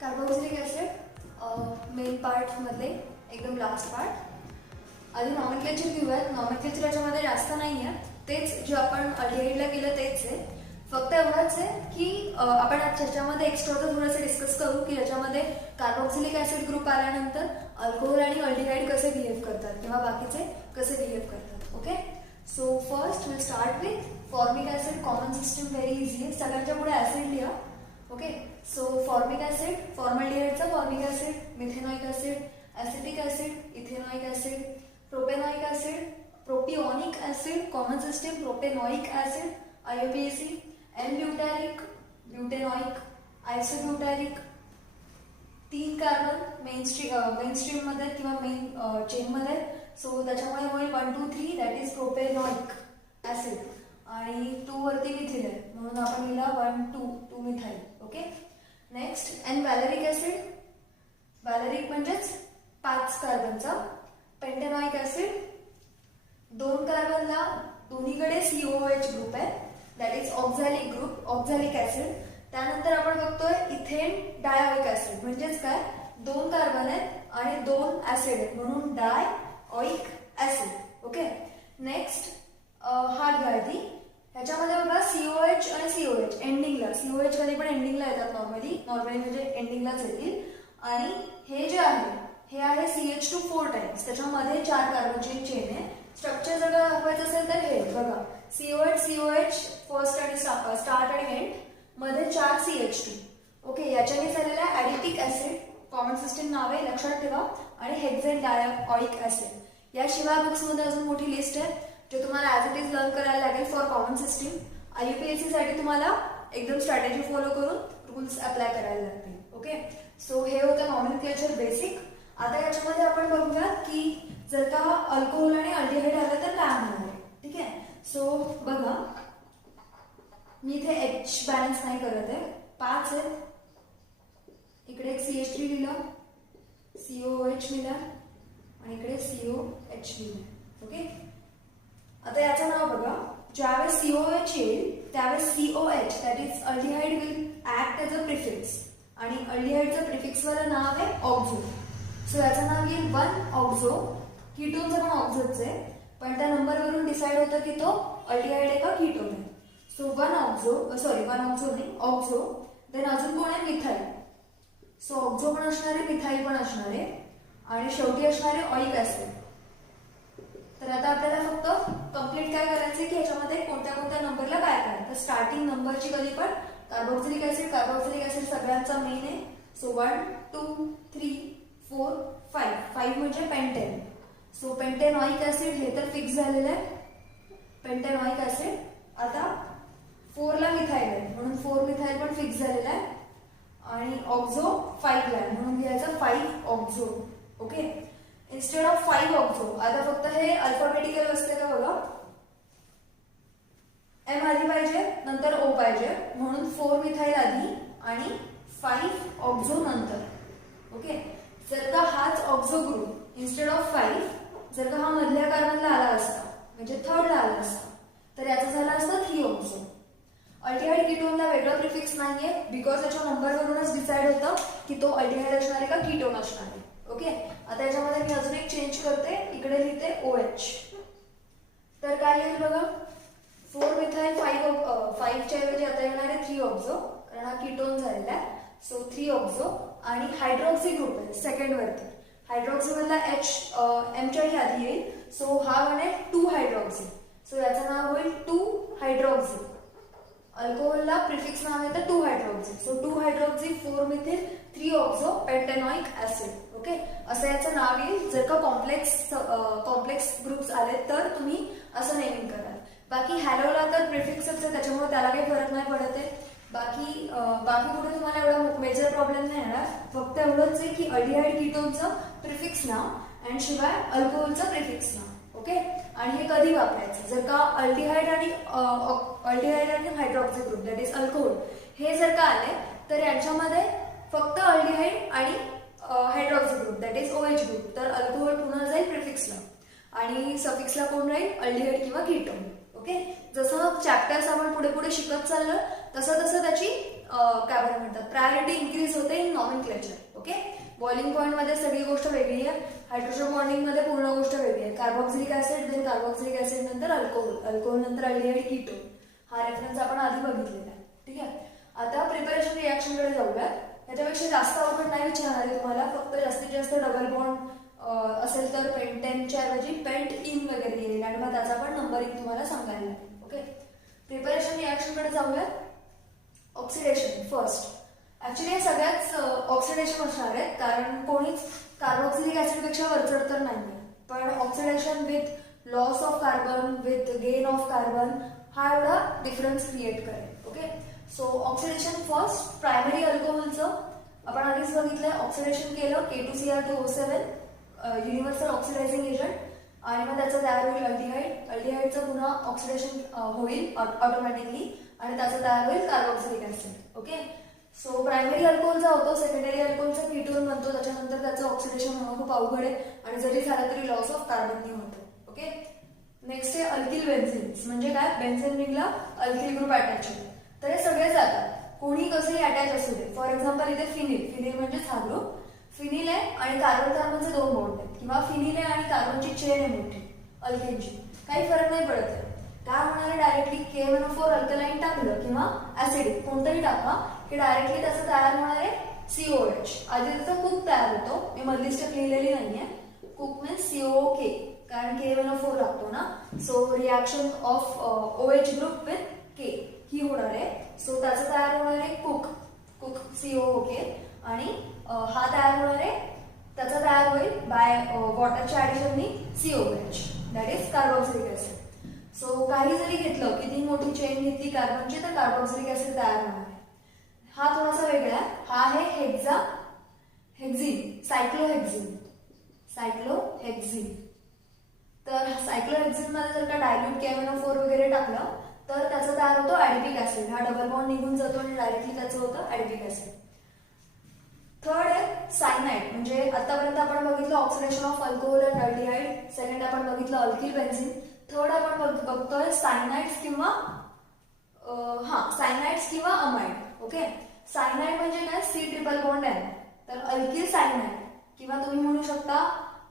Carboxylic acid main पार्टमधले एकदम last part. आधी nomenclature घेऊयात. नॉमेनक्लेचर याच्यामध्ये जास्त नाही आहे, तेच जे आपण अल्डिहाइडला केलं तेच आहे. फक्त एवढंच आहे की आपण आज त्याच्यामध्ये एक्स्ट्राचं थोडंसं डिस्कस करू की याच्यामध्ये कार्बोक्सिलिक ॲसिड ग्रुप आल्यानंतर अल्कोहोल आणि अल्डिहाइड कसे बिहेव करतात किंवा बाकीचे कसे बिहेव करतात. Okay, so first will start with formic acid. Common system very easy आहे. सगळ्यांच्या पुढे ॲसिड लिहा. ओके, सो फॉर्मिक ॲसिड, फॉर्मल्डिहाइडचा formic acid, methanoic acid, acetic acid, ethanoic acid, propanoic acid, propionic acid, common system propanoic acid, IUPAC, N butyric, butanoic, isobutyric, 3 carbon main मध्ये किंवा main chain मध्ये. So त्याच्यामुळे होईल 1 2 3 दॅट इज प्रोपेनॉइक ॲसिड आणि 2 वरती methyl आहे म्हणून आपण लिहिला 1 2 methyl. Okay, next N valeric acid. Valeric म्हणजेच 5 कार्बनचा. पेंटेनॉइक ॲसिड, 2 कार्बनला दोन्हीकडे COOH ग्रुप आहे, that is oxalic group, oxalic acid. त्यानंतर आपण बघतोय इथेन डायऑइक ॲसिड. म्हणजेच काय, 2 कार्बन आहेत आणि 2 ॲसिड आहेत म्हणून डायऑइक ॲसिड. ओके, नेक्स्ट हा घ्या आधी. ह्याच्यामध्ये बघा COH आणि COH एंडिंगला. COH कधी पण एंडिंगला येतात नॉर्मली म्हणजे एंडिंगलाच येतील. आणि हे जे आहे हे CH2 4 टाइम्स. त्याच्यामध्ये 4 कार्बनची चेन आहे. स्ट्रक्चर जर दाखवायचं असेल तर हे बघा, COH फर्स्ट आणि स्टार्ट आणि एंड मध्ये 4 CH2. ओके, याच्याने झालेला ॲडिटिक ॲसिड. कॉमन सिस्टम नाव आहे, लक्षात ठेवा. आणि हेक्झेन डायऑइक ॲसिड. याशिवाय बुक्समध्ये अजून मोठी लिस्ट आहे जे तुम्हाला ॲज इट इज लर्न करायला लागेल फॉर कॉमन सिस्टम. IUPAC साठी तुम्हाला एकदम स्ट्रॅटेजी फॉलो करून रूल्स अप्लाय करायला लागतील. ओके, सो हे होतं नॉमेनक्लेचर बेसिक. आता याच्यामध्ये आपण बघूया की जर का अल्कोहोल आणि अल्डिहाइड आलं तर काय होणार आहे. ठीक आहे, सो बघा मी इथे H बॅलन्स नाही करत आहे. 5 आहे, इकडे एक CH3 लिहिलं, COOH लिहिला आणि इकडे COH लिहिलं. ओके, आता याचं नाव बघा. ज्यावेळेस COH येईल त्यावेळेस COH that is aldehyde will act as a prefix आणि अल्डिहाइडचं प्रिफिक्स वाला नाव आहे ऑक्झो. सो याचं नाव येईल 1 ऑक्झो. कीटोनचं पण ऑक्झोच आहे पण त्या नंबरवरून डिसाइड होतं की तो अल्डिहाइड आहे का कीटोन आहे. सो 1 ऑक्झो नाही ऑक्झो. देन अजून कोण आहे, मिथाइल. सो ऑक्झो पण असणार आहे, मिथाइल पण असणार आहे आणि शेवटी असणार आहे ऑइक ॲसिड. तर आता आपल्याला फक्त कंप्लीट काय करायचंय की याच्यामध्ये कोणत्या कोणत्या नंबरला काय करायचं. तर स्टार्टिंग नंबरची कधी पण कार्बोक्सिलिक ॲसिड सगळ्यांचा मेन आहे. सो 1 2 3 4 5. 5 म्हणजे पेंटेन. सो पेंटेनॉइक ॲसिड हे तर फिक्स झालेलं आहे, पेंटेनॉइक ॲसिड. आता 4 ला मिथाइल आहे म्हणून 4 मिथाइल पण फिक्स झालेला आहे आणि ऑक्झो 5 ला आहे म्हणून घ्यायचं 5 ऑक्झो. Okay, instead of 5 ऑक्झो. आता फक्त हे अल्फाबेटिकल असते का बघा, M आधी पाहिजे नंतर O पाहिजे म्हणून 4 मिथाइल आधी आणि 5 ऑक्झो नंतर. ओके, जर का हाच ऑक्झो ग्रुप इन्स्टेड ऑफ 5 जर का हा मधल्या कार्बनला आला असता म्हणजे थर्डला आला असता तर याचं झालं असतं 3 ऑक्झो. अल्डिहाइड कीटोनला वेगळं प्रिफिक्स नाहीये बिकॉज त्याच्या नंबरवरूनच डिसाइड होतं की तो अल्डिहाइड असणार आहे का कीटोन असणार आहे. ओके, आता याच्यामध्ये मी अजून एक चेंज करते, इकडे लिहिते OH. तर काय येईल बघा, 4 मिथाइल 5 च्या ऐवजी आता येणार आहे 3 ऑक्झो कारण हा कीटोन झालेला आहे. सो 3 ऑक्झो आणि हायड्रॉक्सी ग्रुप आहे सेकंड वरती. हायड्रॉक्सी मधला M च्याही आधी येईल. सो हा बनेल 2 हायड्रॉक्सी. सो याचं नाव होईल 2 हायड्रॉक्सी. अल्कोहोलला प्रिफिक्स नाव आहे तर 2 hydroxy. So 2 hydroxy 4 methyl 3 oxo pentanoic acid. Okay, असं याचं नाव येईल. जर का कॉम्प्लेक्स ग्रुप्स आले तर तुम्ही असं नेमिंग कराल. बाकी हॅलोला तर प्रिफिक्सच आहे त्याच्यामुळे त्याला काही फरक नाही पडत आहे. बाकी कुठे तुम्हाला एवढा मेजर प्रॉब्लेम नाही येणार. फक्त एवढंच आहे की अल्डिहाइड कीटोनचं प्रिफिक्स नाव आणि शिवाय अल्कोहोलचं प्रिफिक्स नाव. ओके, आणि हे कधी वापरायचं जर का अल्डिहाइड आणि hydroxy group that is alcohol हे जर का आले तर यांच्यामध्ये फक्त अल्डिहाइड आणि hydroxy group that is OH group. तर अल्कोहोल पुन्हा जाईल प्रिफिक्सला आणि सफिक्सला कोण राहील, अल्डिहाइड किंवा कीटोन. ओके, जसं चॅप्टर्स आपण पुढे पुढे शिकत चाललं तसं तसं त्याची काय बरं म्हणतात प्रायोरिटी इन्क्रीज होते in nomenclature. Okay, boiling point मध्ये सगळी गोष्ट वेगळी आहे, हायड्रोजन बॉन्डिंग मध्ये पूर्ण गोष्ट वेगळी आहे. Carboxylic acid, then carboxylic acid नंतर अल्कोहोल, अल्कोहोल नंतर अल्डिहाइड, कीटोन. हा रेफरन्स आपण आधी बघितलेला आहे. ठीक आहे, आता प्रिपरेशन रिॲक्शन कडे जाऊया. याच्यापेक्षा जास्त अवघड नाही विचारणार आहे तुम्हाला, फक्त जास्तीत जास्त डबल बॉन्ड असेल तर पेंटेनच्या ऐवजी पेंट इन वगैरे येईल आणि मग त्याचा पण नंबरिंग तुम्हाला सांगायला लागेल. ओके, प्रिपरेशन रिॲक्शन कडे जाऊया. Oxidation first. ऍक्च्युली हे सगळ्याच ऑक्सिडेशन असणार आहेत, कारण कोणीच कार्बोक्सिलिक ऍसिड पेक्षा वरचढ तर नाहीये, पण oxidation with loss of carbon with gain of carbon हा एवढा डिफरन्स क्रिएट करेल. Okay, so oxidation first. Primary अल्कोहोलचं आपण आधीच बघितलंय, ऑक्सिडेशन केलं K2Cr2O7 युनिव्हर्सल ऑक्सिडायझिंग एजंट आणि मग त्याचं तयार होईल अल्डिहाइड. अल्डिहाइडचं पुन्हा ऑक्सिडेशन होईल ऑटोमॅटिकली आणि त्याचं तयार होईल carboxylic acid. Okay, so primary अल्कोहोलचा होतो, सेकंडरी अल्कोहोलचा कीटोन बनतो, त्याच्यानंतर त्याचं ऑक्सिडेशन होणं खूप अवघड आहे आणि जरी झालं तरी लॉस ऑफ कार्बननी होतं. ओके, नेक्स्ट आहे अल्किल बेन्झिन्स. म्हणजे काय, बेन्झिन रिंगला अल्किल ग्रुप अटॅच आहे. तर हे सगळे जातात, कोणी कसंही अटॅच असू दे. फॉर एक्झाम्पल इथे फिनिल, फिनिल म्हणजेच हा ग्रुप. फिनिल आहे आणि कार्बन कार्बनचे 2 बॉन्ड आहेत, किंवा फिनिल आहे आणि कार्बनची चेन आहे मोठी अल्केनची, काही फरक नाही पडत आहे. काय होणार आहे, डायरेक्टली KMnO4 अल्कलाईन टाकलं किंवा ऍसिडिक कोणतंही टाका की डायरेक्टली त्याचं तयार होणार आहे COH. आधी त्याचा कुक तयार होतो, मी मधली स्टेप लिहिलेली नाहीये. कुक मीन्स COOK, कारण KMnO4 लागतो ना. So reaction of OH group with K ही होणार आहे. सो त्याचं तयार होणार आहे कुक, कुक COOK आणि हा तयार होणार आहे, त्याचा तयार होईल बाय वॉटरच्या ऍडिशननी COH, that is carboxylic acid. So काही जरी घेतलं, किती मोठी चेन घेतली कार्बनची, तर कार्बोक्सिलिक ऍसिड तयार होणार आहे. हा थोडासा वेगळा आहे, हा आहे हेक्झिन, सायक्लोहेक्झिन, सायक्लोहेक्झिन. तर सायक्लोहेक्झिन मध्ये जर का डायल्यूट KMnO4 वगैरे टाकलं तर त्याचा तयार होतो ऍडिपिक ऍसिड. हा डबल बॉन्ड निघून जातो आणि डायरेक्टली त्याचं होतं ऍडिपिक ऍसिड. थर्ड आहे सायनाइड. म्हणजे आतापर्यंत आपण बघितलं oxidation of alcohol and aldehyde, second आपण बघितलं अल्किल बेन्झिन, थर्ड आपण बघतोय सायनाइड्स किंवा सायनाइड्स किंवा अमाइड. ओके, सायनाइड म्हणजे काय, C ट्रिपल बॉन्ड आहे, तर अल्किल सायनाइड किंवा तुम्ही म्हणू शकता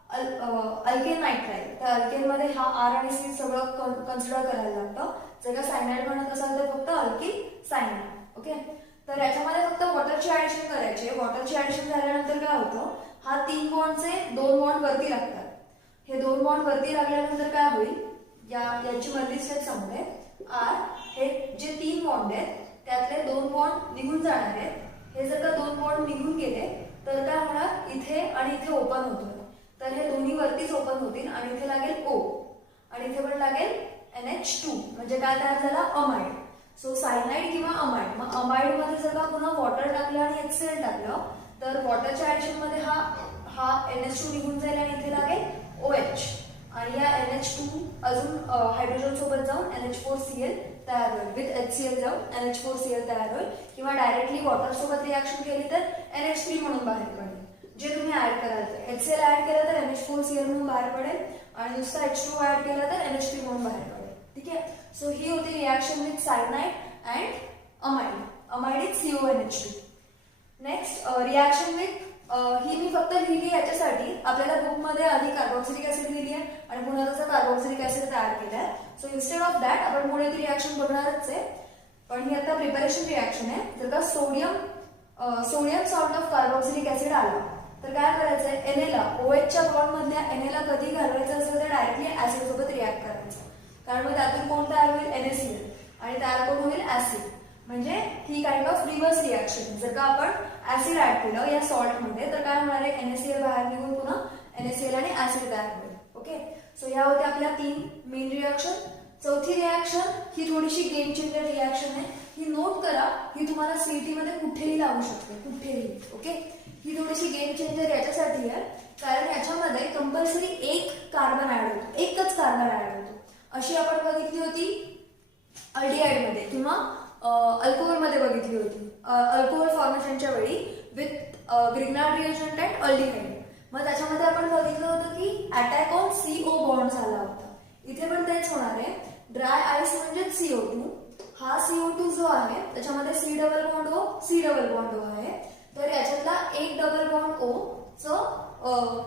अल्केन नायट्राइड. तर अल्केन मध्ये हा R आणि C सगळं कन्सिडर करायला लागतं. जर का सायनाइड म्हणत असाल तर फक्त अल्किल सायनाइड. ओके, तर याच्यामध्ये फक्त वॉटरची ऍडिशन करायची. वॉटरची ऍडिशन झाल्यानंतर काय होतं, हा 3 बॉन्डचे 2 बॉन्ड वरती लागतात. हे 2 बॉन्ड वरती लागल्यानंतर काय होईल, याची मधली स्टेप सांगते. हे जे 3 बॉन्ड आहेत त्यातले 2 बॉन्ड निघून जाणार आहेत. हे जर का 2 बॉन्ड निघून गेले तर काय होणार, इथे आणि इथे ओपन होतं, तर हे दोन्ही वरतीच ओपन होतील आणि इथे लागेल O आणि इथे पण लागेल NH2. म्हणजे काय तयार झाला, अमाइड. सो सायनाइड किंवा अमाइड. मग अमाइड मध्ये जर का पुन्हा वॉटर टाकलं आणि HCl टाकलं तर वॉटरच्या ऍडिशन मध्ये हा NH2 निघून जाईल आणि इथे लागेल OH आणि या NH2 अजून हायड्रोजन सोबत जाऊन NH4Cl तयार होईल, विथ HCl जाऊन NH4Cl तयार होईल, किंवा डायरेक्टली वॉटर सोबत रिॲक्शन केली तर NH3 म्हणून बाहेर पडेल. जे तुम्ही ऍड कराल, HCl ऍड केलं तर NH4Cl म्हणून बाहेर पडेल आणि नुसतं H2 ऍड केलं तर NH3 म्हणून बाहेर पडेल. ठीक आहे, सो ही होती reaction with cyanide and amide. Amide is CONH2. Next reaction with, ही मी फक्त लिहिली याच्यासाठी, आपल्याला बुकमध्ये आधी कार्बोक्सिलिक ऍसिड लिहिली आहे आणि पुन्हा त्याचा कार्बोक्सिलिक ऍसिड तयार केला आहे. सो इन्स्टेड ऑफ दॅट आपण पुढे ती रिॲक्शन बघणारच आहे, पण ही आता प्रिपरेशन रिॲक्शन आहे. जर का sodium salt of carboxylic acid आला तर काय करायचंय, Na ला OH च्या बॉन्ड मधल्या Na ला कधी घालवायचं असेल तर डायरेक्टली ऍसिड सोबत रिॲक्ट करायचं, कारण मग त्यातून कोण तयार होईल, NaCl आणि तयार कोण होईल, ऍसिड. म्हणजे ही काइंड ऑफ रिव्हर्स रिॲक्शन. जर का आपण ऍसिड ऍड केलं या सॉल्ट मध्ये तर काय होणार आहे, NaCl बाहेर निघून पुन्हा NaCl आणि ऍसिड तयार होईल. ओके, सो या होत्या आपल्या 3 मेन रिॲक्शन. चौथी रिॲक्शन ही थोडीशी गेम चेंजर रिॲक्शन आहे, ही नोट करा. ही तुम्हाला सीईटी मध्ये कुठेही लागू शकते, कुठेही. ओके, ही थोडीशी गेम चेंजर याच्यासाठी आहे कारण याच्यामध्ये कंपल्सरी एक कार्बन ऍड होतो, एकच कार्बन ऍड होतो. अशी आपण बघितली होती अल्डिहाइड मध्ये किंवा अल्कोहोल मध्ये बघितली होती, अल्कोहोल फॉर्मेशनच्या वेळी with Grignard reagent and aldehyde. मग त्याच्यामध्ये आपण बघितलं होतं की अटॅक ऑन CO बॉन्ड झाला होता. इथे पण तेच होणार आहे, ड्राय आईस म्हणजे CO2. हा CO2 जो आहे त्याच्यामध्ये C double bond O C double bond O आहे. तर याच्यातला एक डबल बॉन्ड O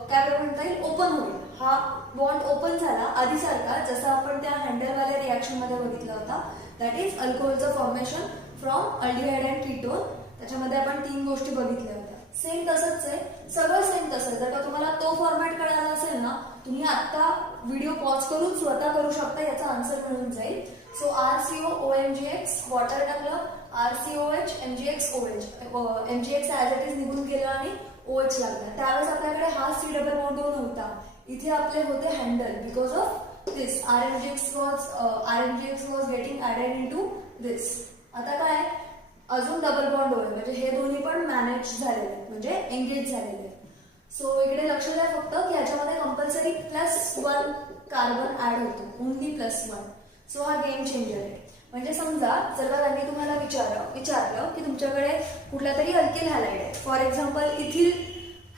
काय म्हणता येईल ओपन होईल. हा बॉन्ड ओपन झाला आधीसारखा जसा आपण त्या हँडलवाल्या रिॲक्शन मध्ये बघितला होता. दॅट इज अल्कोहोलचं formation from aldehyde and ketone. त्याच्यामध्ये आपण 3 गोष्टी बघितल्या होत्या. सेम तसंच आहे, सगळं सेम तसं. जर का तुम्हाला तो फॉर्मॅट कळाला असेल ना, तुम्ही आता व्हिडिओ पॉज करून स्वतः करू शकता, याचा आन्सर मिळून जाईल. सो RCO OMgX वॉटर टाकलं, RCOH MgX OH. MgX as it is निघून गेलं आणि OH लागला. त्यावेळेस आपल्याकडे हा C डबल बॉन्ड O नव्हता. इथे आपले होते handle because of this RMgX was getting added into this. आता काय अजून डबल बॉन्ड O आहे म्हणजे हे दोन्ही पण मॅनेज झालेले म्हणजे एंगेज झालेले. सो इकडे लक्ष द्या फक्त की याच्यामध्ये कंपल्सरी +1 कार्बन ऍड होतो, ओनली +1. सो हा गेम चेंजर आहे. म्हणजे समजा जर का त्यांनी तुम्हाला विचारलं की तुमच्याकडे कुठला तरी अल्किल हॅलाइड आहे, फॉर एक्झाम्पल इथिल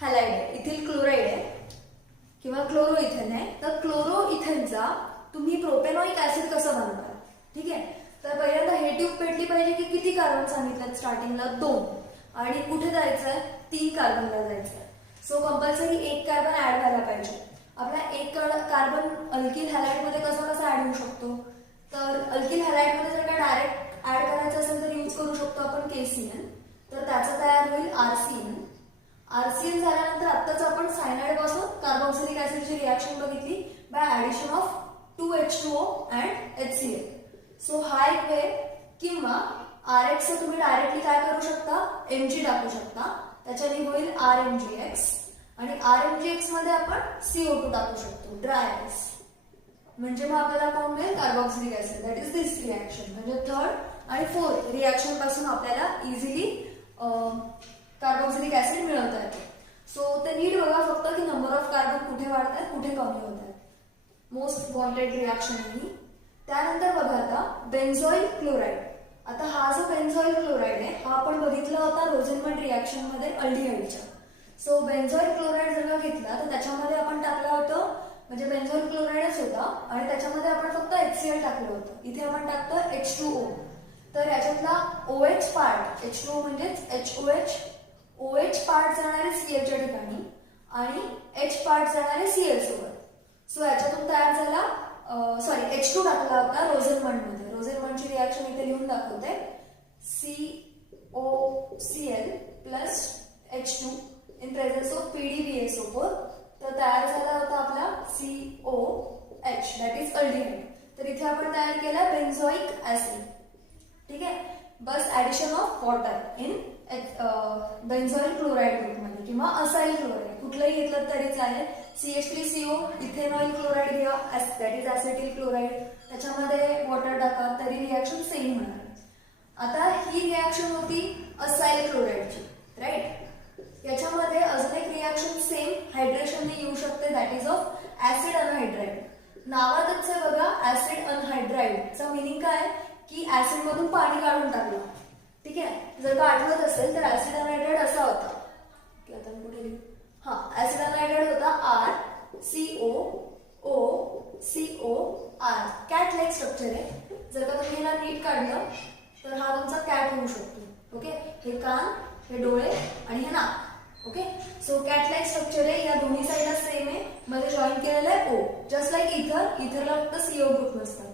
हॅलाइड आहे, इथिल क्लोराइड आहे किंवा क्लोरोइथेन आहे, तर क्लोरोइथेनचा तुम्ही प्रोपेनॉइक ऍसिड कसं बनवणार. ठीक आहे, तर पहिल्यांदा हे ट्यूब पेटली पाहिजे की किती कार्बन सांगितलं स्टार्टिंगला 2 आणि कुठे जायचंय 3 कार्बनला जायचंय. सो कंपल्सरी 1 कार्बन ऍड व्हायला पाहिजे. आपला 1 कार्बन अल्किल हॅलाइड मध्ये कसा ऍड होऊ शकतो, तर अल्किल हॅलाइड मध्ये जर का डायरेक्ट ऍड करायचं असेल तर यूज करू शकतो आपण KCN. तर त्याचं तयार होईल RCN झाल्यानंतर आत्ताच आपण सायनाइड पासून कार्बोक्सिलिक ऍसिडची रिॲक्शन बघितली bye addition of 2H2O and HCl. So हा एक वे. किंवा RX तुम्ही डायरेक्टली काय करू शकता, Mg टाकू शकता, त्याच्याने होईल RMgX आणि RMgX मध्ये आपण CO2 टाकू शकतो ड्राय आईस. म्हणजे मग आपल्याला कोण मिळेल carboxylic acid. That is this reaction. म्हणजे 3rd आणि 4th रिॲक्शन पासून आपल्याला इझिली कार्बोक्सिलिक ऍसिड मिळवता येतो. सो ते नीट बघा फक्त की नंबर ऑफ कार्बन कुठे वाढतात कुठे कमी होत आहेत. मोस्ट वॉन्टेड रिॲक्शन ही. त्यानंतर बघा आता बेन्झॉइल क्लोराइड. आता हा जो बेन्झॉइल क्लोराइड आहे हा आपण बघितला होता रोझेनमंड रिॲक्शन मध्ये अल्डिहाइडच्या. सो बेन्झॉइल क्लोराइड जर का घेतला तर त्याच्यामध्ये आपण टाकलं होतं म्हणजे बेन्झॉइल क्लोराइडच होता आणि त्याच्यामध्ये आपण फक्त HCl टाकलं होतं. इथे आपण टाकतो H2O. तर याच्यातला OH पार्ट, H2O म्हणजेच OH पार्ट जाणारे Cl च्या ठिकाणी आणि H पार्ट जाणारे Cl सोबत. सो याच्यातून तयार झाला H2 टाकला होता रोझेनमंड मध्ये. रोझेनमंडची रिॲक्शन इथे लिहून दाखवते. COCl plus H2 in presence of PDBSO4. तर तयार झाला होता आपला COH दॅट इज अल्डिहाइड. तर इथे आपण तयार केला बेन्झोइक ऍसिड. ठीक आहे, बस addition of water in benzoyl chloride ग्रुपमध्ये किंवा असाइल क्लोराइड कुठलंही घेतलं तरी चालेल. CH3CO इथेनॉइल क्लोराइड घ्या दॅट इज ऍसिटिल क्लोराइड, त्याच्यामध्ये वॉटर टाका तरी रिॲक्शन सेम होणार. आता ही रिॲक्शन होती असाइल क्लोराइडची, राईट. याच्यामध्ये अजून एक रिॲक्शन सेम हायड्रेशनने येऊ शकते that is of acid anhydride. नावातच आहे बघा ऍसिड अनहायड्राइडचा मिनिंग काय की ऍसिड मधून पाणी काढून टाकलं. ठीक आहे, जर का आठवत असेल तर ऍसिड अनहायड्राइड असा होता की आता मी कुठे लिहू, ऍसिड अनहायड्राइड होता RCOOCOR. कॅट लाईक स्ट्रक्चर आहे. जर का तुम्ही याला नीट काढलं तर हा तुमचा कॅट होऊ शकतो. ओके, हे कान, हे डोळे आणि हे नाक. Okay, so cat like structure आहे. या दोन्ही साईडला सेम आहे, मध्ये जॉईन केलेलं आहे O. जस्ट लाईक इथरला फक्त CO ग्रुप नसतात.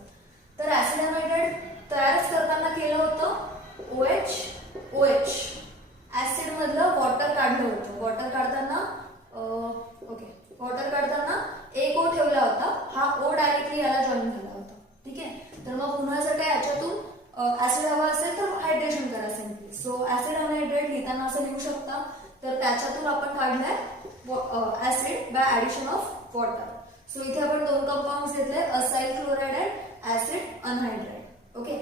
तर ऍसिड अनहायड्राइड तयारच करताना केलं होतं OH. ऍसिड मधलं वॉटर काढलं होतं. वॉटर काढताना एक O ठेवला होता. हा O डायरेक्टली याला जॉईन झाला होता. ठीक आहे, तर मग पुन्हा जर काय याच्यातून ऍसिड हवा असेल तर हायड्रेशन करा सिम्पली. सो ऍसिड अनहायड्राइड लिहिताना असं लिहू शकता. तर त्याच्यातून आपण काढलाय acid bye addition of water. So इथे आपण 2 कंपाऊंड घेतले acyl chloride and acid anhydride. Okay,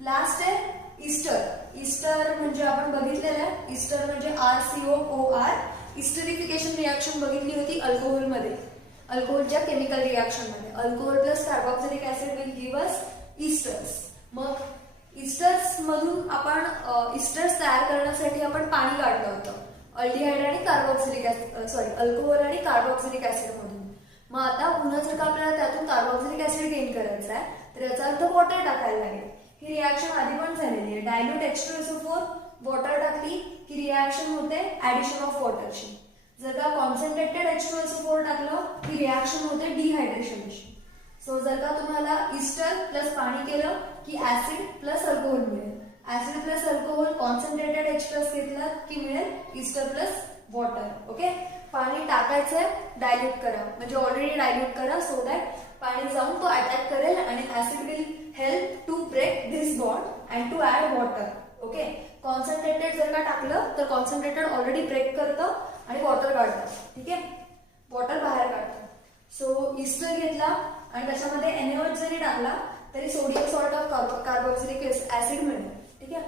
last आहे इस्टर म्हणजे आपण बघितलेलं आहे. इस्टर म्हणजे RCOOR. इस्टरिफिकेशन रिॲक्शन बघितली होती अल्कोहोल मध्ये, अल्कोहोलच्या केमिकल रिॲक्शन मध्ये. Alcohol plus carboxylic acid will give us इस्टर्स. मग इस्टर्स मधून आपण इस्टर्स तयार करण्यासाठी आपण पाणी काढलं होतं अल्डिहाइड आणि अल्कोहोल आणि कार्बोक्सिलिक ऍसिड मधून. मग आता पुन्हा जर का आपल्याला त्यातून कार्बोक्सिलिक ऍसिड गेन करायचा आहे तर याचा अर्थ वॉटर टाकायला लागेल. ही रिॲक्शन आधी पण झालेली आहे. डायल्यूट H2SO4 वॉटर टाकली की रिॲक्शन होते ऍडिशन ऑफ वॉटरची. जर का कॉन्सन्ट्रेटेड H2SO4 टाकलं की रिॲक्शन होते डिहायड्रेशनची. सो जर का तुम्हाला इस्टर प्लस पाणी केलं की ऍसिड प्लस अल्कोहोल मिळेल. Acid plus alcohol concentrated H plus घेतला की मिळेल इस्टर प्लस वॉटर. ओके, पाणी टाकायचंय, डायल्यूट करा, म्हणजे ऑलरेडी डायल्यूट करा सो दॅट पाणी जाऊन तो अटॅक करेल आणि acid will help to break this bond and to add water. Okay, concentrated जर का टाकलं तर कॉन्सन्ट्रेटेड ऑलरेडी ब्रेक करतं आणि वॉटर काढतं. ठीक आहे, वॉटर बाहेर काढतं. सो इस्टर घेतला आणि त्याच्यामध्ये NaOH जरी टाकला तरी sodium salt of carboxylic acid मिळेल. ठीक आहे,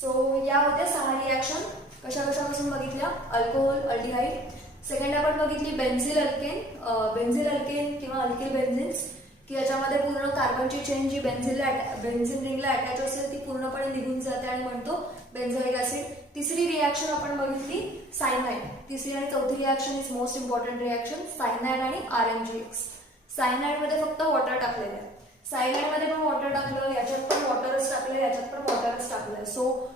सो या होत्या 6 रिॲक्शन. कशापासून बघितल्या? Alcohol, aldehyde. सेकंड आपण बघितली बेन्झिल अल्केन किंवा अल्किल बेन्झिन्स, की याच्यामध्ये पूर्ण कार्बनची चेन जी बेन्झिन रिंगला अटॅच असेल ती पूर्णपणे निघून जाते आणि म्हणतो बेन्झोइक ऍसिड. तिसरी रिॲक्शन आपण बघितली सायनाइड. तिसरी आणि चौथी reaction is most important reaction, cyanide आणि RMGX. सायनाइड मध्ये फक्त वॉटर टाकलेलं आहे. सायनाइड मध्ये पण वॉटर टाकलं, याच्यात पण वॉटरच टाकलं, याच्यात पण वॉटरच टाकलंय. सो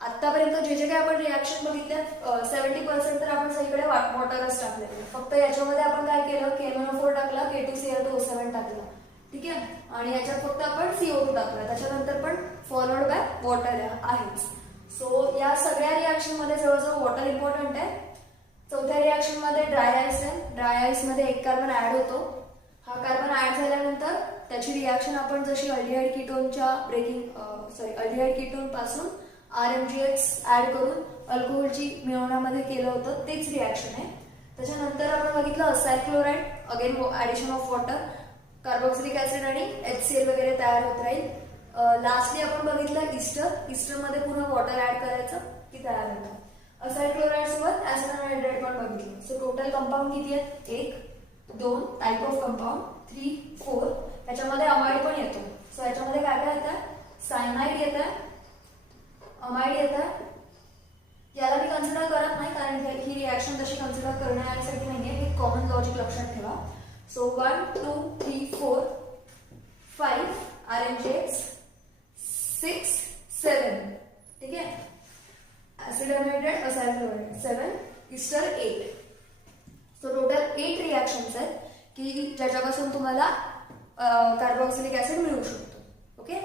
आतापर्यंत जे काही आपण रिॲक्शन बघितल्यात 70% तर आपण सगळीकडे वॉटरच टाकलेले. फक्त याच्यामध्ये आपण काय केलं, KMnO4 टाकला, K2Cl2O7 टाकला. ठीक आहे, आणि याच्यात फक्त आपण CO2 टाकला. त्याच्यानंतर पण फॉलोड बाय वॉटर आहेच. सो या सगळ्या रिॲक्शन मध्ये जवळजवळ वॉटर इम्पॉर्टंट आहे. चौथ्या रिॲक्शन मध्ये ड्राय आईस आहे. ड्राय आईस मध्ये एक कार्बन ऍड होतो. हा कार्बन ऍड झाल्यानंतर त्याची रिॲक्शन आपण जशी अल्डिहाइड कीटोन पासून RMGX ऍड करून अल्कोहोलची मिळवण्यामध्ये केलं होतं तेच रिॲक्शन आहे. त्याच्यानंतर आपण बघितलं acyl chloride, again addition of water, carboxylic acid आणि HCl वगैरे तयार होत राहील. लास्टली आपण बघितलं इस्टर मध्ये पुन्हा वॉटर ऍड करायचं की तयार होतं. असाइल क्लोराइड सोबत ऍसिड हायड्रेट पण बघितलं. सो टोटल कंपाऊंड किती आहेत? 1, 2 टाइप ऑफ कंपाऊंड, 3, 4. त्याच्यामध्ये अमाइड पण येतो. सो याच्यामध्ये काय काय येतं? सायनाइड येतं, अमाइड येतं. याला मी कन्सिडर करत नाही कारण ही रिॲक्शन तशी कन्सिडर करण्यासाठी नाहीये. हे कॉमन लॉजिक लक्षात ठेवा. So 1, 2, 3, 4, 5 RMGX, 6, 7. ठीक आहे, acid anhydrate, acyl chloride 7, ester 8. So total 8 reactions आहेत की ज्याच्यापासून तुम्हाला कार्बोक्सिलिक ऍसिड मिळू शकतो. ओके,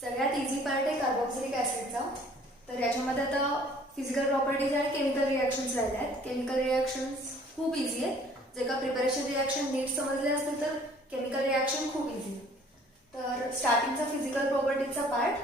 सगळ्यात इझी पार्ट आहे कार्बोक्सिलिक ऍसिडचा. तर याच्यामध्ये आता फिजिकल प्रॉपर्टीज आणि केमिकल रिॲक्शन्स राहिले आहेत. केमिकल रिॲक्शन्स खूप इझी आहेत. जर का प्रिपरेशन रिॲक्शन नीट समजले असतील तर केमिकल रिॲक्शन खूप इझी आहे. तर स्टार्टिंगचा फिजिकल प्रॉपर्टीजचा part.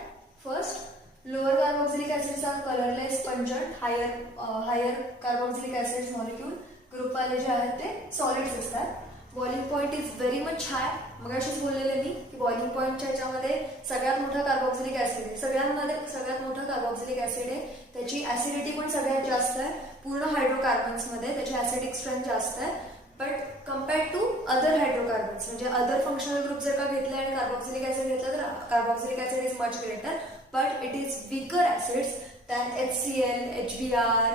First, lower carboxylic acids are colourless, pungent, higher carboxylic acids molecule ग्रुपवाले जे आहेत ते सॉलिड्स असतात. Boiling point is very much high. मगाशीच बोललेले मी की बॉइलिंग पॉईंटच्या ह्याच्यामध्ये सगळ्यात मोठा कार्बोक्सिलिक ऍसिड आहे. सगळ्यात मोठा कार्बोक्सिलिक ऍसिड आहे. त्याची ऍसिडिटी पण सगळ्यात जास्त आहे. पूर्ण हायड्रोकार्बन्स मध्ये त्याची ऍसिडिक स्ट्रेंथ जास्त आहे. But compared to other hydrocarbons, म्हणजे अदर फंक्शनल ग्रुप जर का घेतले आणि कार्बोक्सिलिक ऍसिड घेतलं तर carboxylic acid is much greater, but it is weaker acids than HCl, HBr,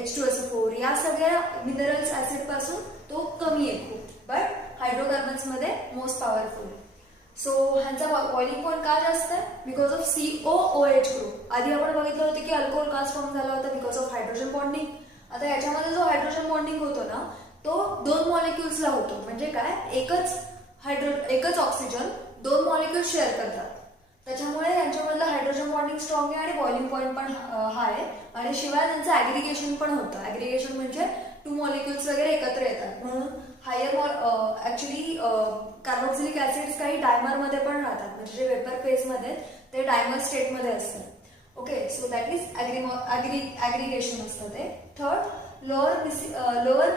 H2SO4 या सगळ्या मिनरल्स ऍसिड पासून तो कमी आहे खूप, बट हायड्रोकार्बन्स मध्ये मोस्ट पॉवरफुल. सो ह्यांचा बॉइलिंग पॉईंट का जास्त आहे? Because of COOH group. आधी आपण बघितलं होतं की अल्कोहोल का फॉर्म झाला होता? Because of hydrogen bonding. आता याच्यामध्ये जो हायड्रोजन बॉन्डिंग होतो ना तो 2 मॉलिक्युल्सला होतो. म्हणजे काय, एकच ऑक्सिजन 2 मॉलिक्युल्स शेअर करतात. त्याच्यामुळे यांच्यामधलं हायड्रोजन बॉन्डिंग स्ट्रॉंग आहे आणि बॉइलिंग पॉईंट पण हाय आहे. आणि शिवाय त्यांचं ऍग्रिगेशन पण होतं. ऍग्रिगेशन म्हणजे 2 मॉलिक्युल्स वगैरे एकत्र येतात. म्हणून हायर ऍक्च्युली कार्बोक्सिलिक ऍसिड्स काही डायमर मध्ये पण राहतात, म्हणजे जे वेपर फेज मध्ये ते डायमर स्टेट मध्ये असतात. Okay, so that is aggregation असतं ते. Third, lower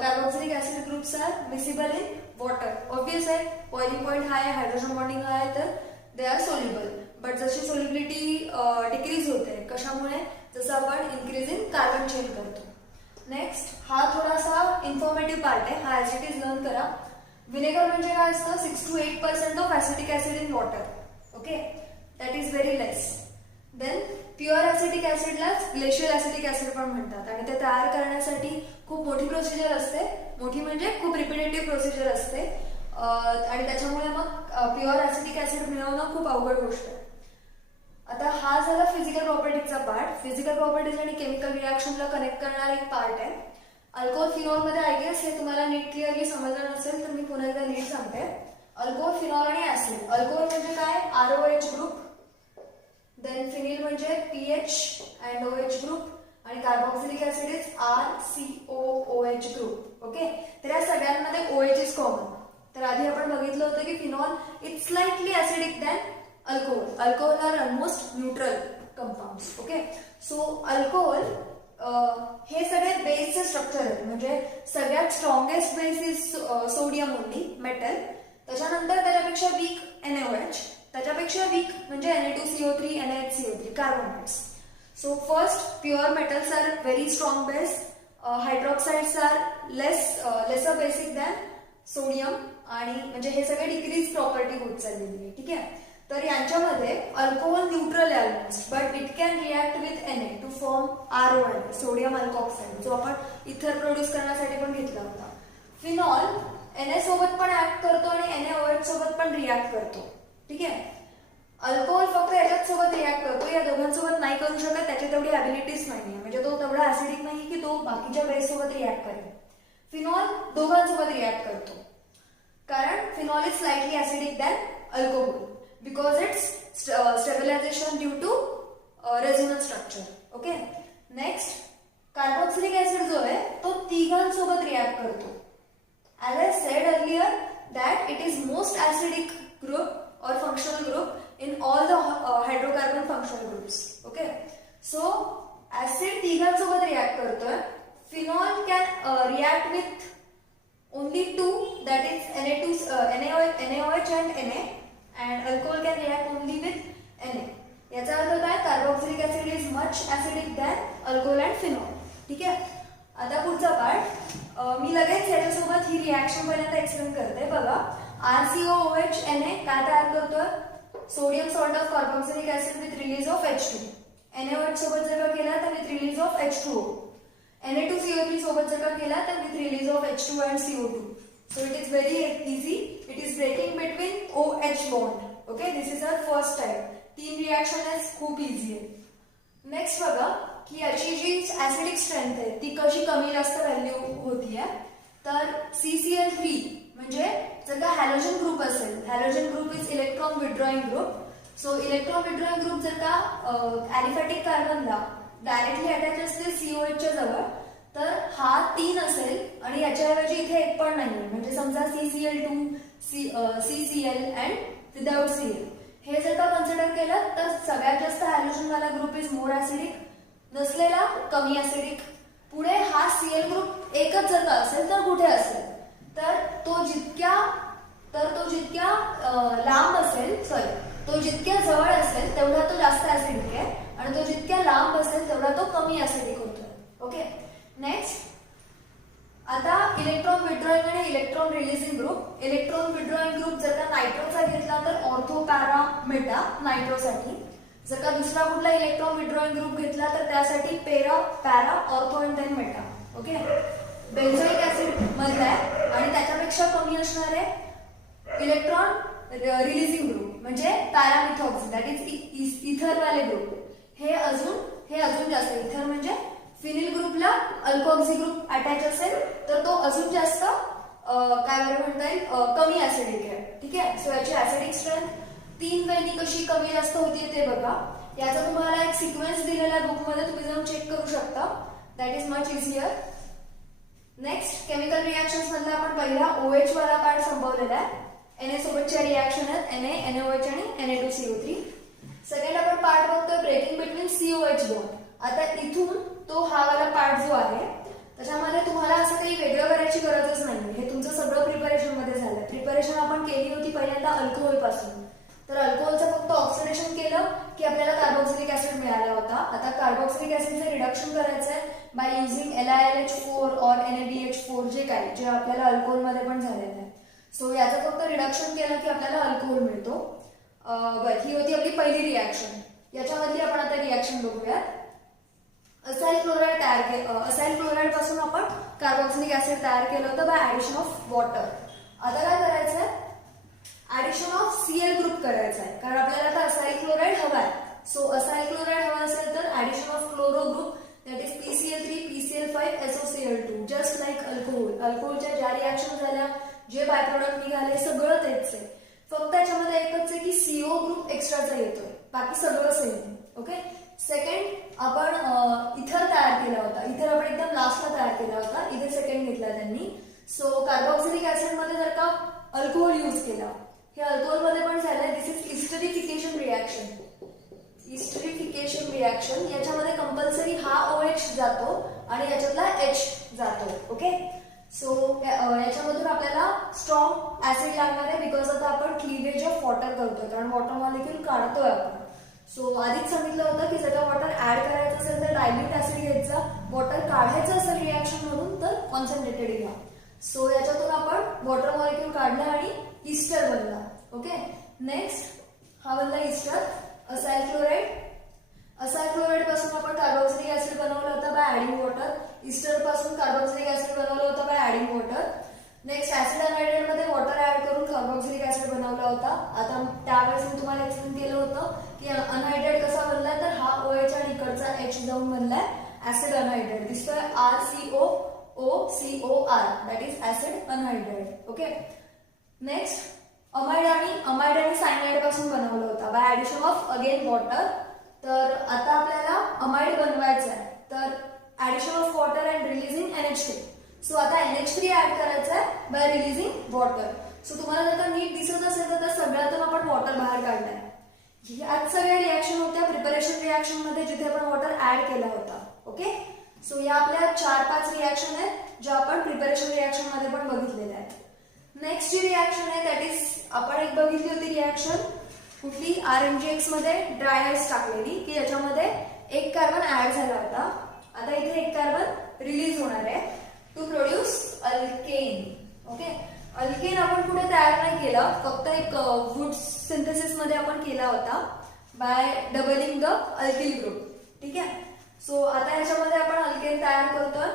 carboxylic acid groups are miscible in water. Obvious आहे, बॉइलिंग पॉईंट हाय आहे, हायड्रोजन बॉन्डिंग हाय आहे, तर दे आर सोल्युबल. बट जशी सोल्युबिलिटी डिक्रीज होते, कशामुळे? जसं आपण इन्क्रीज इन कार्बन चेन करतो. नेक्स्ट, हा थोडासा इन्फॉर्मेटिव्ह पार्ट आहे, हा ऍसिड लर्न करा. विनेगर म्हणजे काय असतं? 6 to 8% of acetic acid in water. Okay, that is very less. Then pure acetic ऍसिडलाच ग्लेशियल ऍसिटिक ऍसिड पण म्हणतात आणि ते तयार करण्यासाठी खूप मोठी प्रोसिजर असते. मोठी म्हणजे खूप रिपिटेटिव्ह प्रोसिजर असते. आणि त्याच्यामुळे मग प्युअर ऍसिडिक ऍसिड मिळवणं खूप अवघड गोष्ट आहे. आता हा झाला फिजिकल प्रॉपर्टीजचा पार्ट. फिजिकल प्रॉपर्टीज आणि केमिकल रिॲक्शनला कनेक्ट करणारा एक पार्ट आहे. अल्कोहोल फिनॉल मध्ये आय गेस हे तुम्हाला नीट क्लिअरली समजलं नसेल तर मी पुन्हा एकदा नीट सांगते. अल्कोहोल फिनॉल आणि ऍसिड. अल्कोहोल म्हणजे काय? ROH group. देन फिनिल म्हणजे PH अँड OH ग्रुप आणि carboxylic acid is RCOOH group. Okay, तर या सगळ्यांमध्ये OH इज कॉमन. तर आधी आपण बघितलं होतं की phenol it's slightly acidic than alcohol. Alcohol are almost neutral compounds. Okay, so alcohol हे सगळे बेसचे स्ट्रक्चर आहेत. म्हणजे सगळ्यात strongest base is sodium only, metal. त्याच्यानंतर त्याच्यापेक्षा वीक NaOH, त्याच्यापेक्षा वीक म्हणजे Na2CO3, NaHCO3, carbonates. So first pure metals are very strong base. Hydroxides are lesser basic than sodium आणि म्हणजे हे सगळे डिक्रीज प्रॉपर्टी होत चाललेली आहे. ठीक आहे, तर यांच्यामध्ये अल्कोहोल न्यूट्रल आहे almost, but it can react with Na to form RON, sodium alkoxide, जो आपण इथर प्रोड्यूस करण्यासाठी पण घेतला होता. फिनॉल Na सोबत पण ऍक्ट करतो आणि NaOH सोबत पण रिॲक्ट करतो. ठीक आहे, अल्कोहोल फक्त याच्यात सोबत रिॲक्ट करतो, या दोघांसोबत नाही करू शकत. त्याची तेवढी ॲबिलिटीज नाहीये, म्हणजे तो तेवढा ऍसिडिक नाही की तो बाकीच्या बेस सोबत रिॲक्ट करेल. फिनॉल दोघांसोबत रिॲक्ट करतो, कारण phenol is slightly acidic than alcohol because it's stabilization due to resonance structure. Okay, next carboxylic acid जो आहे तो तिघांसोबत रिॲक्ट करतो. As I said earlier that it is most acidic group or functional group in all the hydrocarbon functional groups. Okay, so acid तिघांसोबत react करतोय. Phenol can react with only two, that is NaOH and Na. And alcohol can react only with Na. याचा अर्थ काय? Carboxylic acid is much acidic than alcohol and phenol. ठीक आहे, आता पुढचा part मी लगेच याच्यासोबत ही रिॲक्शन पहिल्यांदा एक्सप्लेन करते. बघा, RCOOH Na काय तयार करतोय? Sodium salt of carboxylic acid with release of H2. NaOH सोबत जर का केला तर with release of H2O. Na2CO3 सोबत जर का केला तर with release of H2 and CO2. So it is very easy. It is breaking between OH bond. Okay, this is our first type. तीन रिॲक्शन आहेत, खूप इझी आहे. नेक्स्ट बघा की याची जी ऍसिडिक स्ट्रेंथ आहे ती कशी कमी जास्त व्हॅल्यू होतीये. तर CCl3 म्हणजे जर का हॅलोजन ग्रुप असेल, halogen group is electron withdrawing group. So electron withdrawing group जर का ॲलिफॅटिक कार्बनला डायरेक्टली अटॅच असते COH च्या जवळ, तर हा 3 असेल आणि याच्याऐवजी इथे एक पण नाहीये. म्हणजे समजा CCl2, CCl and without Cl हे जर का कन्सिडर केलं तर सगळ्यात जास्त हॅलोजन वाला ग्रुप इज मोर ऍसिडिक, नसलेला कमी ऍसिडिक. पुढे हा Cl ग्रुप एकच जर का असेल तर कुठे असेल? तर तो जितक्या लांब असेल, तो जितक्या जवळ असेल तेवढा तो जास्त ऍसिडिक आहे आणि तो जितक्या लांब असेल तेवढा तो कमी ऍसिडिक होतोय. ओके, नेक्स्ट आता इलेक्ट्रॉन विड्रॉइंग आणि electron releasing group. Electron withdrawing group जर का नायट्रोचा घेतला तर ऑर्थो पॅरा मेटा नायट्रोसाठी. जर का दुसरा कुठला इलेक्ट्रॉन विड्रॉइंग ग्रुप घेतला तर त्यासाठी para ortho and then meta. Okay, benzoic acid मधला आहे आणि त्याच्यापेक्षा कमी असणारे इलेक्ट्रॉन रिलीजिंग ग्रुप म्हणजे पॅरामिथॉक्सी, दॅट इज इथर वाले ग्रुप. हे अजून जास्त. इथर म्हणजे फिनिल ग्रुपला अल्कोऑक्सी ग्रुप अटॅच असेल तर तो अजून जास्त काय बरं म्हणता येईल, कमी ऍसिडिक आहे. ठीक आहे, सो याची ऍसिडिक स्ट्रेंथ 3 वेळी कशी कमी जास्त होतीये ते बघा. याचा तुम्हाला एक सिक्वेन्स दिलेला आहे बुकमध्ये, तुम्ही जाऊन चेक करू शकता. That is much easier. Next chemical reactions मधला आपण पहिला OH वाला पार्ट संपवलेला आहे. Na सोबतच्या रिॲक्शन आहेत Na, NaOH आणि Na2CO3. सेकंड आपण पार्ट बघतोय ब्रेकिंग बिटवीन COH बॉन्ड. आता इथून तो हा वाला पार्ट जो आहे त्याच्यामध्ये तुम्हाला असं काही वेगळं करायची गरजच नाही. हे तुमचं सगळं प्रिपरेशन मध्ये झालंय. प्रिपरेशन आपण केली होती पहिल्यांदा अल्कोहोल पासून. तर अल्कोहोलचं फक्त ऑक्सिडेशन केलं की आपल्याला कार्बोक्सिलिक ऍसिड मिळाला होता. आता कार्बोक्सिलिक ऍसिडचं रिडक्शन करायचंय बाय युझिंग LiLH4 और NaDH4, जे आपल्याला अल्कोहोल मध्ये पण झालेलं आहे. सो याचं फक्त रिडक्शन केलं की आपल्याला अल्कोहोल मिळतो. ही होती आपली पहिली रिॲक्शन. याच्यामधली आपण आता रिॲक्शन बघूया. असाइल क्लोराइड पासून आपण कार्बोक्सिलिक ऍसिड तयार केलं होतं बाय ऍडिशन ऑफ वॉटर. आता काय करायचं आहे, ऍडिशन ऑफ Cl ग्रुप करायचा आहे, कारण आपल्याला आता असाइल क्लोराइड हवा आहे. सो असाइल क्लोराइड हवा असेल तर addition of chloro group, that is PCl3 PCl5 SOCl2, just like alcohol. अल्कोहोलच्या ज्या रिॲक्शन झाल्या, जे बाय प्रोडक्ट निघाले, सगळं तेच आहे. फक्त त्याच्यामध्ये एकच आहे की CO ग्रुप एक्स्ट्राचा येतोय, बाकी सगळं सेम. ओके. सेकंड आपण इथर तयार केला होता. इथर आपण एकदम लास्टला तयार केला होता, इथे सेकंड घेतला त्यांनी. सो कार्बोक्सिलिक ऍसिड मध्ये जर का अल्कोहोल यूज केला, हे अल्कोहोल मध्ये पण झालंय. दिस इज इस्टरिफिकेशन रिॲक्शन. इस्टरिफिकेशन रिॲक्शन याच्यामध्ये कंपल्सरी हा OH जातो आणि याच्यातला H जातो. ओके. सो याच्यामधून आपल्याला स्ट्रॉंग ऍसिड लागणार आहे, बिकॉज आता आपण क्लीवेज ऑफ वॉटर करतोय, कारण वॉटर मॉलिक्यूल काढतोय आपण. सो आधीच सांगितलं होतं की जर का वॉटर ऍड करायचं असेल तर डायल्यूट ऍसिड घ्यायचा, वॉटर काढायचं असेल रिॲक्शन म्हणून तर कॉन्सन्ट्रेटेड घ्या. सो याच्यातून आपण वॉटर मॉलिक्यूल काढला आणि ईस्टर बनला. ओके. नेक्स्ट हा बनला ester. Acyl chloride. Acyl chloride पासून आपण कार्बोक्सिलिक ऍसिड बनवलं होतं बाय ऍडिंग वॉटर. ईस्टर पासून कार्बोक्सिलिक ऍसिड बनवलं होतं by adding water. Next acid anhydrate मध्ये वॉटर ऍड करून कार्बोक्सिलिक ऍसिड बनवला होता. आता त्यावेळेस मी तुम्हाला एक्सप्लेन केलं होतं की अनहायड्रेट कसा बनलाय, तर हा OH आणि इकडचा H जाऊन बनलाय ऍसिड अनहायड्रेट. दिसतोय RCOOCOR, that is acid anhydrate. Okay. Next amide आणि सायनाइड पासून बनवलं होतं by addition of again water. तर आता आपल्याला अमाइड बनवायचं आहे, तर addition of water and releasing NH3. So आता NH3 ऍड करायचं आहे बाय रिलीजिंग वॉटर. सो तुम्हाला जर का नीट दिसत असेल तर सगळ्यातून आपण वॉटर बाहेर काढलाय. ह्याच सगळ्या रिॲक्शन होत्या प्रिपरेशन रिॲक्शन मध्ये, जिथे आपण वॉटर ऍड केला होता. ओके. सो या आपल्या 4-5 रिॲक्शन आहेत ज्या आपण प्रिपरेशन रिॲक्शन मध्ये पण बघितलेल्या आहेत. नेक्स्ट जी रिॲक्शन आहे दॅट इज आपण एक बघितली होती रिॲक्शन कुठली, RMgX मध्ये ड्राय आईस टाकलेली, की याच्यामध्ये एक कार्बन ऍड झाला होता. आता इथे एक कार्बन रिलीज होणार आहे to produce alkane. Okay. Alkane आपण कुठे तयार नाही केला, फक्त एक वुड सिंथेसिस मध्ये आपण केला होता by doubling the alkyl group. ठीक आहे. सो आता याच्यामध्ये आपण अल्केन तयार करतोय.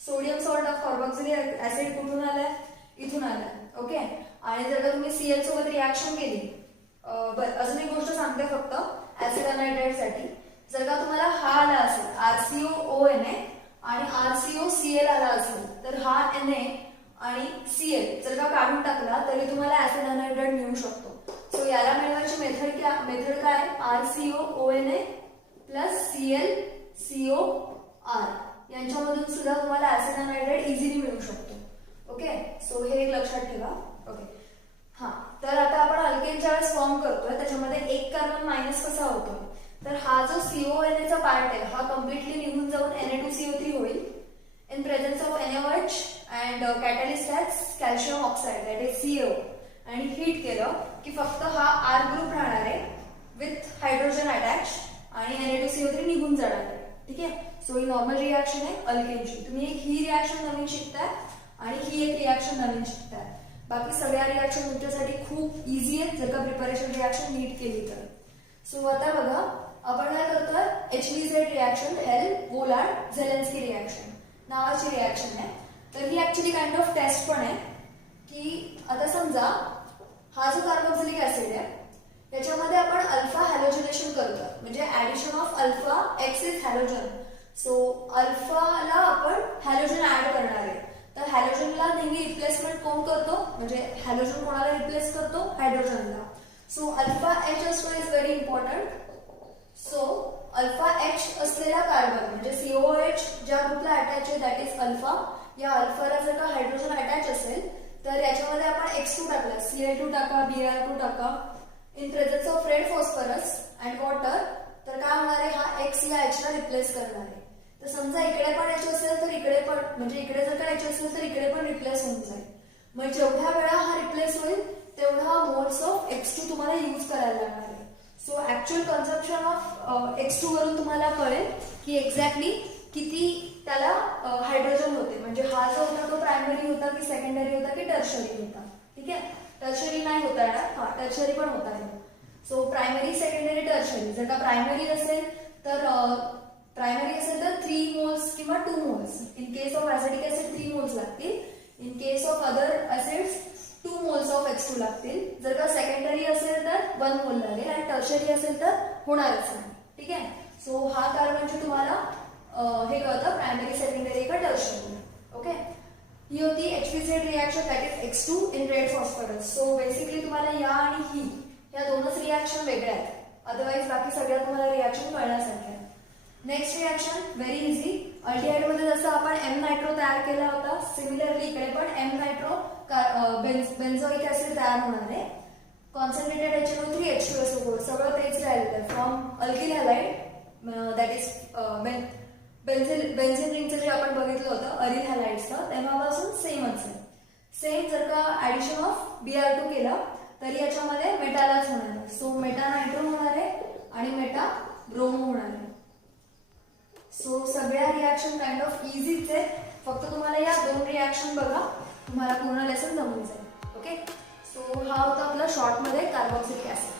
Sodium salt of carboxylic acid कुठून आलाय, इथून आलाय. ओके. आणि जर का तुम्ही Cl सोबत रिॲक्शन केली, अजून एक गोष्ट सांगते फक्त ऍसिड अनहायड्रेट साठी, जर का तुम्हाला हा आला असेल RCOONA आणि RCOCl आला असेल, तर हा Na आणि Cl जर का काढून टाकला तरी तुम्हाला ऍसिड अनहायड्रेट मिळू शकतो. सो याला मिळवायची मेथड काय, RCOONA प्लस ClCOR यांच्यामधून सुद्धा तुम्हाला ऍसिड अनहायड्रेट इझिली मिळू शकतो. ओके. सो हे एक लक्षात ठेवा. ओके. हा, तर आता आपण अल्केन ज्यावेळेस फॉर्म करतोय त्याच्यामध्ये एक कार्बन मायनस कसा होतोय, तर हा जो CONA चा पार्ट आहे हा कम्प्लिटली निघून जाऊन Na2CO3 होईल in presence of NaOH and catalyst has calcium oxide that is CO. आणि हीट केलं की फक्त हा R ग्रुप राहणार आहे विथ हायड्रोजन अटॅच आणि Na2CO3 निघून जाणार आहे. ठीक आहे. सो ही नॉर्मल रिॲक्शन आहे अल्केनची. तुम्ही ही रिॲक्शन नवीन शिकताय आणि ही एक रिॲक्शन नवीन शिकताय. बाकी सगळ्या रिॲक्शन तुमच्यासाठी खूप इझी आहेत जर का प्रिपरेशन रिॲक्शन नीट केली तर. सो आता बघा आपण काय करतोय, HVZ रिॲक्शन, हेल-वोलार्ड झेलेन्स्की रिॲक्शन नावाची रिॲक्शन आहे. तर ही ऍक्च्युली काइंड ऑफ टेस्ट पण आहे की आता समजा हा जो कार्बोक्सिलिक ऍसिड आहे त्याच्यामध्ये आपण अल्फा हॅलोजनेशन करतोय, म्हणजे addition of alpha X is halogen. So अल्फाला आपण हॅलोजन ऍड करणार आहे. तर हॅलोजनला नेहमी रिप्लेसमेंट कोण करतो, म्हणजे हॅलोजन कोणाला रिप्लेस करतो, हायड्रोजनला. सो अल्फा H असतो is very important. So alpha H असलेला कार्बन म्हणजे COH ज्या ग्रुपला अटॅच आहे दॅट इज अल्फा. या अल्फाला जर का हायड्रोजन अटॅच असेल तर याच्यामध्ये आपण X2 टाकला, Cl2 टाका, Br2 टाका in presence of red phosphorus and water. तर काय होणार आहे, हा X या H ला रिप्लेस करणार आहे. तर समजा इकडे पण H असेल तर इकडे पण, म्हणजे इकडे जर का H असेल तर इकडे पण रिप्लेस होऊन जाईल. मग जेवढ्या वेळा हा रिप्लेस होईल तेवढा मोल्स ऑफ X2 तुम्हाला यूज करायला लागणार आहे. So actual consumption of X2 वरून तुम्हाला कळेल की एक्झॅक्टली किती त्याला हायड्रोजन होते, म्हणजे हा जो होता तो प्रायमरी होता की सेकंडरी होता की टर्शरी होता. ठीक आहे. टर्शरी नाही होता येणार, हा टर्शरी पण होता येणार. So primary, secondary, tertiary. जर का प्रायमरी असेल तर 3 मोल्स किंवा 2 moles. In case of acidic acid 3 moles लागतील. In case of other acids 2 moles of H2 लागतील. जर का सेकंडरी असेल तर 1 मोल लागेल आणि टर्शरी असेल तर होणारच नाही. ठीक आहे. सो हा कार्बनचे तुम्हाला हे कळतं प्रायमरी सेकंडरी का टर्शरी. ओके. ही होती HPZ reaction that is X2 in red phosphorus. So basically तुम्हाला या आणि ही या दोनच रिॲक्शन वेगळ्या आहेत. अदरवाईज बाकी सगळ्या तुम्हाला रिॲक्शन कळण्यासारख्या आहेत. Next reaction very easy. Aldehyde मध्ये जसं आपण M नायट्रो तयार केला होता सिमिलरली इकडे पण M नायट्रो बेन्झोइक ऍसिड तयार होणार आहे. कॉन्सन्ट्रेटेड HNO3 H2SO4 सगळं तेच राहिलेलं आहे. From alkyl halide that is benzene रिंगचं जे आपण बघितलं होतं अरिल हॅलाइड्सचं तेव्हापासून सेमच आहे. सेम जर का ऍडिशन ऑफ Br2 केलं तरी याच्यामध्ये मेटालाच होणार आहे. सो मेटा नायट्रो होणार आहे आणि मेटा ब्रोमो होणार आहे. सो सगळ्या रिॲक्शन काइंड ऑफ इझीच आहे. फक्त तुम्हाला या 2 रिॲक्शन बघा तुम्हाला पूर्ण लेसन जमून जाईल. ओके. सो हा होता आपला शॉर्टमध्ये कार्बोक्सिलिक ऍसिड.